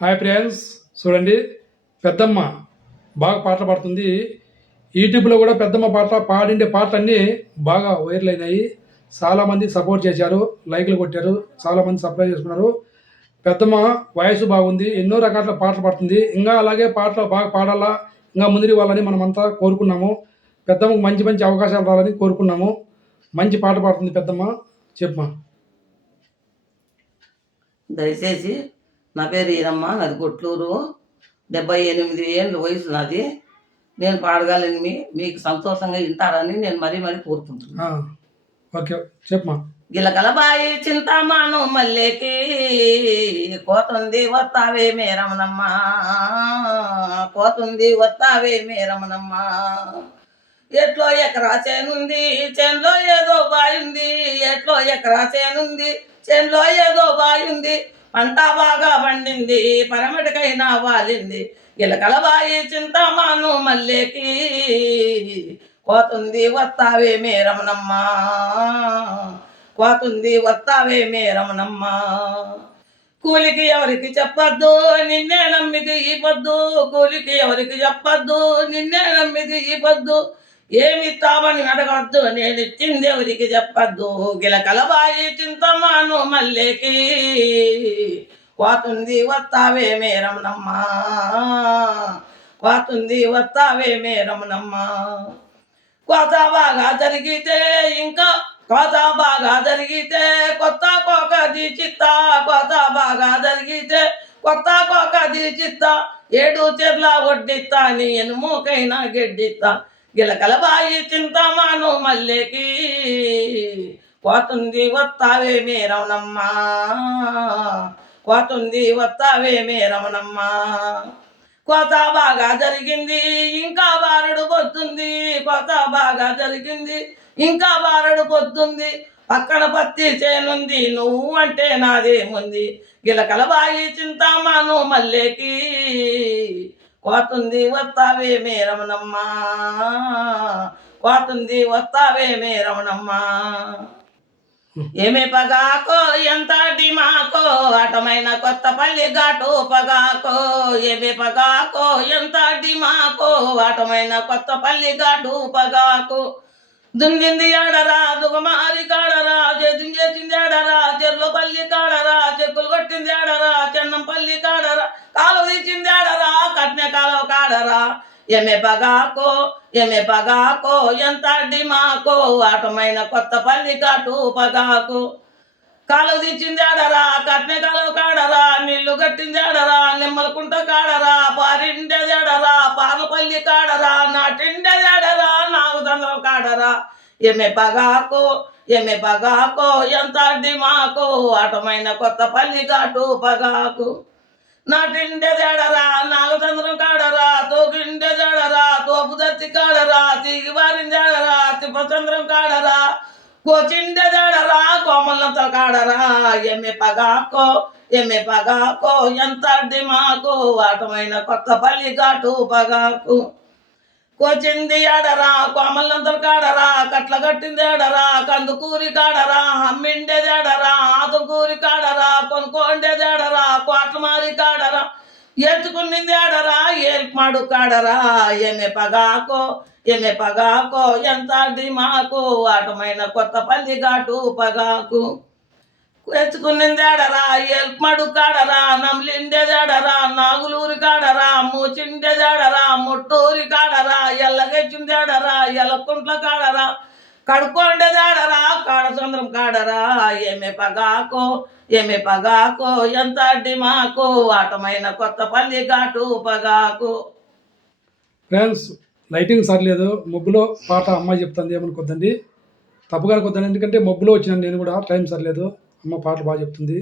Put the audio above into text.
Hi friends చూడండి పెద్దమ్మ బాగా పాటలు పాడుతుంది. యూట్యూబ్లో కూడా పెద్దమ్మ పాట పాడిండే పాటలన్నీ బాగా వైరల్ అయినాయి. చాలామంది సపోర్ట్ చేశారు లైక్లు కొట్టారు చాలామంది సప్లై చేసుకున్నారు. పెద్దమ్మ వయసు బాగుంది ఎన్నో రకాల పాటలు పాడుతుంది. ఇంకా అలాగే పాటలు బాగా పాడాలా ఇంకా ముందుకు వాళ్ళని మనమంతా కోరుకున్నాము. పెద్దమ్మకు మంచి మంచి అవకాశాలు రావాలని కోరుకున్నాము. మంచి పాట పాడుతుంది పెద్దమ్మ. చెప్పమా దయచేసి నా పేరు ఈరమ్మ నాది కొట్లూరు. డెబ్బై ఎనిమిది ఏళ్ళ వయసు నాది. నేను పాడగలని మీ మీకు సంతోషంగా వింటారని నేను మరీ మరీ కోరుకుంటున్నాను ఓకే చెప్పమా గిలకలబాయి చింతామాను మల్లెకి కోతుంది వస్తావే మేరమనమ్మ కోతుంది వస్తావే మేరమనమ్మ ఎట్లో ఎకరా చేనుంది చేనులో ఏదో బాయుంది. ఎట్లో ఎకరా చేనుంది చేనులో ఏదో బాయుంది. పంట బాగా పండింది పరమటికైనా వాలింది. గిలకల బాయి చింతమాను మల్లెకి కోతుంది వస్తావే మేరమనమ్మ కోతుంది వస్తావే మేరమనమ్మ కూలికి ఎవరికి చెప్పొద్దు నిన్నే నమ్మిది ఈ పొద్దు. కూలికి ఎవరికి చెప్పొద్దు నిన్నే నమ్మిది ఈ పొద్దు. ఏమి తామని అడగద్దు నేను ఇచ్చింది ఎవరికి చెప్పద్దు గిలకలబాయి చింతమాను మల్లెకి. వాతుంది వస్తావే మేరమనమ్మ. వాతుంది వస్తావే మేరమనమ్మా. కోత బాగా జరిగితే ఇంకా కోత బాగా జరిగితే కొత్త కోక దీచిత్తా కోత బాగా జరిగితే కొత్త కోక దీచిత్తా ఏడు చెర్ల వడ్డిత్తా నీ ఎనుముకైనా గెడ్డిత్తా. గిలకల బాయి చింతమాను మల్లెకి. కోతుంది వస్తావే మేరమనమ్మా కోతుంది వస్తావే మేరమనమ్మా కోత బాగా జరిగింది ఇంకా బారడు పొద్దుంది. కోత బాగా జరిగింది ఇంకా బారడు పొద్దుంది. పక్కన పత్తి చేనుంది నువ్వు అంటే నాదేముంది? గిలకల బాయి చింతామాను మల్లెకి. కోతుంది వస్తావే రమణమ్మ. కోతుంది వస్తావే రమణమ్మ. ఏమే పగాకో ఎంత డిమాకో అటమైన కొత్త పల్లి ఘాటు పగాకో. ఏమే పగాకో ఎంత డిమాకో అటమైన కొత్త పల్లి ఘాటు పగాకో. దున్నింది ఆడరా దుగమారి కాడరా చేసింది చేసింది ఆడరా చెర్లో పల్లి కాడరా చెక్కులు కొట్టింది ఆడరా చెన్నం పల్లి కాడరా కాలువ తీసింది ఆడరా కట్న కాలువ కాడరా? ఎమె పగాకో ఎమె పగాకో ఎంత మాకో? ఆటమైన కొత్త పల్లి కాటు పగాకు. కాలువ తెచ్చింది ఆడరా కట్నె కాలువ కాడరా నీళ్ళు కట్టింది ఆడరా నిమ్మలకుంట కాడరా పారిండేది ఆడరా పార్లపల్లి కాడరా నాటిండేది ఆడరా నాగుదండ్రం కాడరా. ఎమె పగాకో ఎమె పగాకో ఎంత మాకో? ఆటమైన కొత్త పల్లి కాటు పగాకు. నాటిండేదేడరా నాగచంద్రం కాడరా తోకిండేదేడరా తోపు దత్తి కాడరా తీగి బారిందేడరా తిప్పచంద్రం కాడరా. కోచిండేదేడరా కోమలంత కాడరా. ఎమ్మె పగాకో ఎమ్మె పగాకో ఎంత డిమాకో వాటమైన కొత్త పల్లి ఘాటు పగాకు. కోచింది ఆడరా కోమలంతలు కాడరా కట్ల కట్టింది ఆడరా కందుకూరి కాడరా అమ్మిండేది ఆడరా ఆతుకూరి కాడరా కొనుక్కోండేది కోట్ల మారి కాడరా ఏచుకునింది ఆడరా ఏల్మాడు కాడరా ఎమె పగాకో ఎమె పగాకో ఎంత డిమాకు ఆటమైన కొత్త పల్లి ఘాటు పగాకు. ఎత్తుకునిందేడరా ఎల్మడు కాడరా నమ్లిండేదేడరా నాగులూరి కాడరా మూచిండేదేడరా ముట్టూరి కాడరా ఎల్లగెచ్చిందేడరా ఎల్లకుంట్ల కాడరా కడుక్కోండేదేడరా? కాడచంద్రం కాడరా? ఏమే పగాకో? ఏమే పగాకో? ఎంత డిమాకో వాటమైన కొత్త పల్లి ఘాటు పగాకు. ఫ్రెండ్స్ లైటింగ్ సరిలేదు మబ్బులో పాట అమ్మాయి చెప్తుంది ఏమనుకోద్దండి? తప్పుగా అనుకోద్దండి ఎందుకంటే మబ్బులో వచ్చినాను నేను కూడా టైం సరిలేదు. అమ్మ పాటలు బాగా చెప్తుంది.